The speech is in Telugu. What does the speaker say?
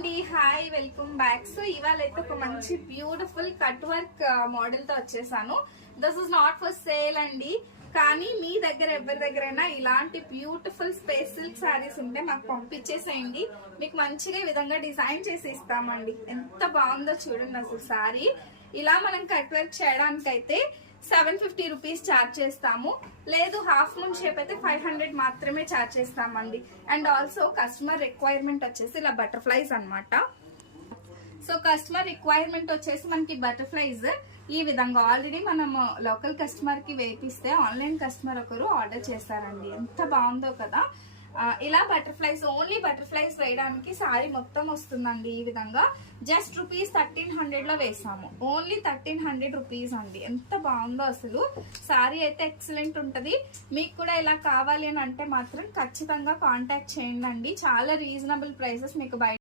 అండి, హాయ్, వెల్కమ్ బ్యాక్. సో ఇవాళ అయితే ఒక మంచి బ్యూటిఫుల్ కట్ వర్క్ మోడల్ తో వచ్చేసాను. This is not for sale అండి, కానీ మీ దగ్గర ఎవరి దగ్గరైనా ఇలాంటి బ్యూటిఫుల్ స్పేస్ సిల్క్ శారీస్ ఉంటే మాకు పంపించేసేయండి. మీకు మంచిగా ఈ విధంగా డిజైన్ చేసి ఇస్తామండి. ఎంత బాగుందో చూడండి అసలు శారీ. ఇలా మనం కట్ వర్క్ చేయడానికైతే 750 రూపీస్ ఛార్జ్ చేస్తాము. లేదు హాఫ్ మూన్ షేప్ అయితే 500 మాత్రమే ఛార్జ్ చేస్తామండి. అండ్ ఆల్సో కస్టమర్ రిక్వైర్మెంట్ వచ్చేసి ఇలా బటర్ఫ్లైస్ అన్నమాట. సో కస్టమర్ రిక్వైర్మెంట్ వచ్చేసి మనకి బటర్ఫ్లైస్ ఈ విధంగా ఆల్రెడీ మనం లోకల్ కస్టమర్ కి వేపిస్తే ఆన్లైన్ కస్టమర్ ఒకరు ఆర్డర్ చేశారండి. ఎంత బాగుందో కదా. ఇలా బటర్ఫ్లైస్, ఓన్లీ బటర్ఫ్లైస్ వేయడానికి సారీ మొత్తం వస్తుందండి. ఈ విధంగా జస్ట్ రూపీస్ 1300 లో వేసాము. ఓన్లీ 1300 రూపీస్ అండి. ఎంత బాగుందో అసలు. సారీ అయితే ఎక్సలెంట్ ఉంటది. మీకు కూడా ఇలా కావాలి అని అంటే మాత్రం ఖచ్చితంగా కాంటాక్ట్ చేయండి. చాలా రీజనబుల్ ప్రైసెస్ మీకు బయట